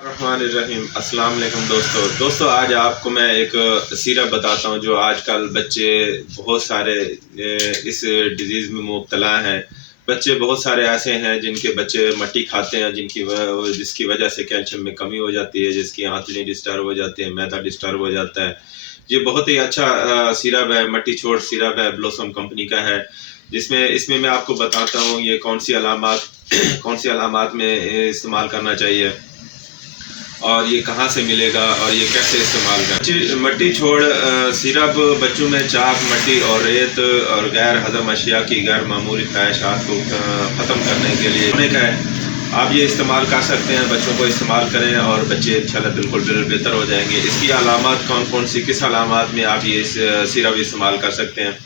الرحمن الرحیم، السلام علیکم دوستو آج آپ کو میں ایک سیرپ بتاتا ہوں جو آج کل بچے بہت سارے اس ڈیزیز میں مبتلا ہیں۔ بچے بہت سارے ایسے ہیں جن کے بچے مٹی کھاتے ہیں جس کی وجہ سے کیلشیم میں کمی ہو جاتی ہے، جس کی آنتڑیں ڈسٹرب ہو جاتی ہیں، میدا ڈسٹرب ہو جاتا ہے۔ یہ بہت ہی اچھا سیرپ ہے، مٹی چھوڑ سیرپ ہے، بلوسم کمپنی کا ہے، اس میں آپ کو بتاتا ہوں یہ کون سی علامات میں استعمال کرنا چاہیے اور یہ کہاں سے ملے گا اور یہ کیسے استعمال کریں۔ مٹی چھوڑ سیرپ بچوں میں چاک، مٹی اور ریت اور غیر ہضم اشیاء کی غیر معمولی خواہشات کو ختم کرنے کے لیے ہونے کا ہے۔ آپ یہ استعمال کر سکتے ہیں، بچوں کو استعمال کریں اور بچے انشاءاللہ بالکل بہتر ہو جائیں گے۔ اس کی علامات کون سی کس علامات میں آپ یہ سیرپ استعمال کر سکتے ہیں۔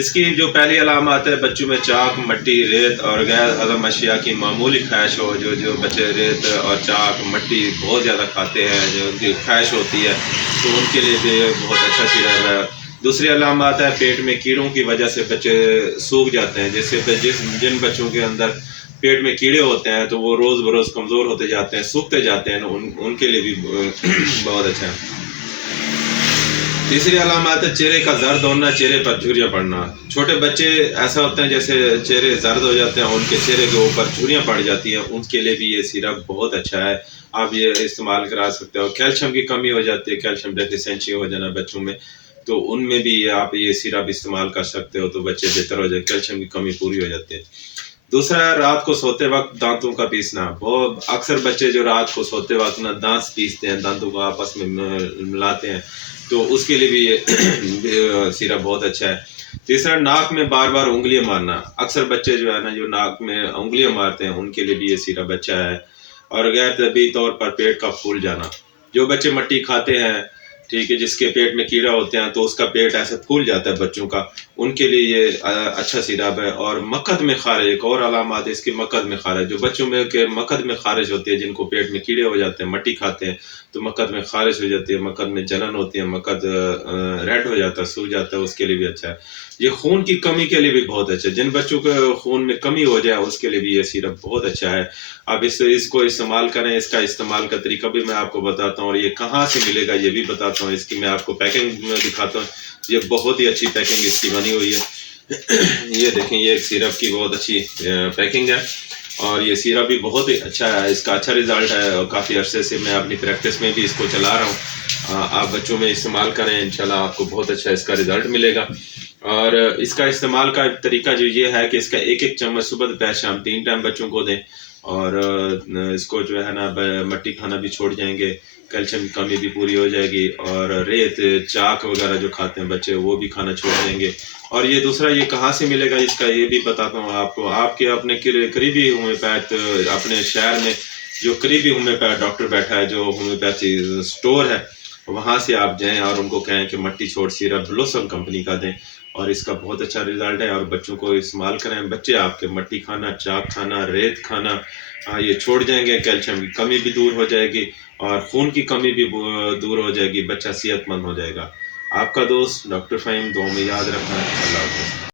اس کی جو پہلی علامات ہے، بچوں میں چاک، مٹی، ریت اور غیر ہضم اشیاء کی معمولی خواہش ہو۔ جو بچے ریت اور چاک، مٹی بہت زیادہ کھاتے ہیں، جو ان کی خواہش ہوتی ہے، تو ان کے لیے بھی بہت اچھا سیرپ ہے۔ دوسری علامات ہے، پیٹ میں کیڑوں کی وجہ سے بچے سوکھ جاتے ہیں۔ جیسے جن بچوں کے اندر پیٹ میں کیڑے ہوتے ہیں تو وہ روز بروز کمزور ہوتے جاتے ہیں، سوکھتے جاتے ہیں، ان کے لیے بھی بہت اچھا ہے۔ تیسری علامات ہے، چہرے کا زرد ہونا، چہرے پر جھریاں پڑنا۔ چھوٹے بچے ایسا ہوتے ہیں جیسے چہرے زرد ہو جاتے ہیں، ان کے چہرے کے اوپر جھریاں پڑ جاتی ہیں، ان کے لیے بھی یہ سیرپ بہت اچھا ہے، آپ یہ استعمال کرا سکتے ہو۔ کیلشیم کی کمی ہو جاتی ہے، کیلشیم ڈیفیشنسی ہو جانا بچوں میں، تو ان میں بھی آپ یہ سیرپ استعمال کر سکتے ہو، تو بچے بہتر ہو جائے، کیلشیم کی کمی پوری ہو جاتی ہے۔ دوسرا ہے، رات کو سوتے وقت دانتوں کا پیسنا۔ بہت اکثر بچے جو رات کو سوتے وقت دانت پیستے ہیں، دانتوں کو آپس میں ملاتے ہیں، تو اس کے لیے بھی یہ سیرپ بہت اچھا ہے۔ تیسرا، ناک میں بار بار انگلیاں مارنا۔ اکثر بچے جو ہے نا جو ناک میں انگلیاں مارتے ہیں، ان کے لیے بھی یہ سیرپ اچھا ہے۔ اور غیر طبی طور پر پیٹ کا پھول جانا۔ جو بچے مٹی کھاتے ہیں، ٹھیک ہے، جس کے پیٹ میں کیڑا ہوتے ہیں تو اس کا پیٹ ایسے پھول جاتا ہے بچوں کا، ان کے لیے یہ اچھا سیرپ ہے۔ اور مقد میں خارج، ایک اور علامات ہے اس کی، مقد میں خارج۔ جو بچوں میں مقد میں خارج ہوتی ہے، جن کو پیٹ میں کیڑے ہو جاتے ہیں، مٹی کھاتے ہیں تو مقد میں خارج ہو جاتی ہے، مقد میں جلن ہوتی ہے، مقد ریڈ ہو جاتا ہے، سوج جاتا ہے، اس کے لیے بھی اچھا ہے۔ یہ خون کی کمی کے لیے بھی بہت اچھا ہے، جن بچوں کے خون میں کمی ہو جائے اس کے لیے بھی یہ سیرپ بہت اچھا ہے۔ آپ اس کو استعمال کریں، اس کا استعمال کا طریقہ بھی میں آپ کو بتاتا ہوں، اور یہ کہاں سے ملے گا یہ بھی بتاتا ہوں۔ اس کی میں آپ کو پیکنگ دکھاتا ہوں، یہ بہت ہی اچھی پیکنگ اس کی بنی ہوئی ہے۔ یہ دیکھیں، یہ سیرپ کی بہت اچھی پیکنگ ہے، اور یہ سیرپ بھی بہت ہی اچھا ہے، اس کا اچھا رزلٹ ہے، اور کافی عرصے سے میں اپنی پریکٹس میں بھی اس کو چلا رہا ہوں۔ آپ بچوں میں استعمال کریں، انشاءاللہ آپ کو بہت اچھا اس کا رزلٹ ملے گا۔ اور اس کا استعمال کا طریقہ جو یہ ہے کہ اس کا ایک چمچ صبح دوپہر شام 3 ٹائم بچوں کو دیں، اور اس کو جو ہے نا مٹی کھانا بھی چھوڑ جائیں گے، کیلشیم کی کمی بھی پوری ہو جائے گی، اور ریت، چاک وغیرہ جو کھاتے ہیں بچے وہ بھی کھانا چھوڑ دیں گے۔ اور یہ دوسرا، یہ کہاں سے ملے گا اس کا یہ بھی بتاتا ہوں آپ کو۔ آپ کے اپنے قریبی ہومیوپیتھ، اپنے شہر میں جو قریبی ہومیوپیتھ ڈاکٹر بیٹھا ہے، جو ہومیوپیتھی اسٹور ہے، وہاں سے آپ جائیں اور ان کو کہیں کہ مٹی چھوڑ سیرپ بلوسم کمپنی کا دیں، اور اس کا بہت اچھا رزلٹ ہے، اور بچوں کو استعمال کریں۔ بچے آپ کے مٹی کھانا، چاک کھانا، ریت کھانا یہ چھوڑ جائیں گے، کیلشیم کی کمی بھی دور ہو جائے گی، اور خون کی کمی بھی دور ہو جائے گی، بچہ صحت مند ہو جائے گا۔ آپ کا دوست ڈاکٹر فہیم، دعاؤں میں یاد رکھنا ہے۔ اللہ حافظ۔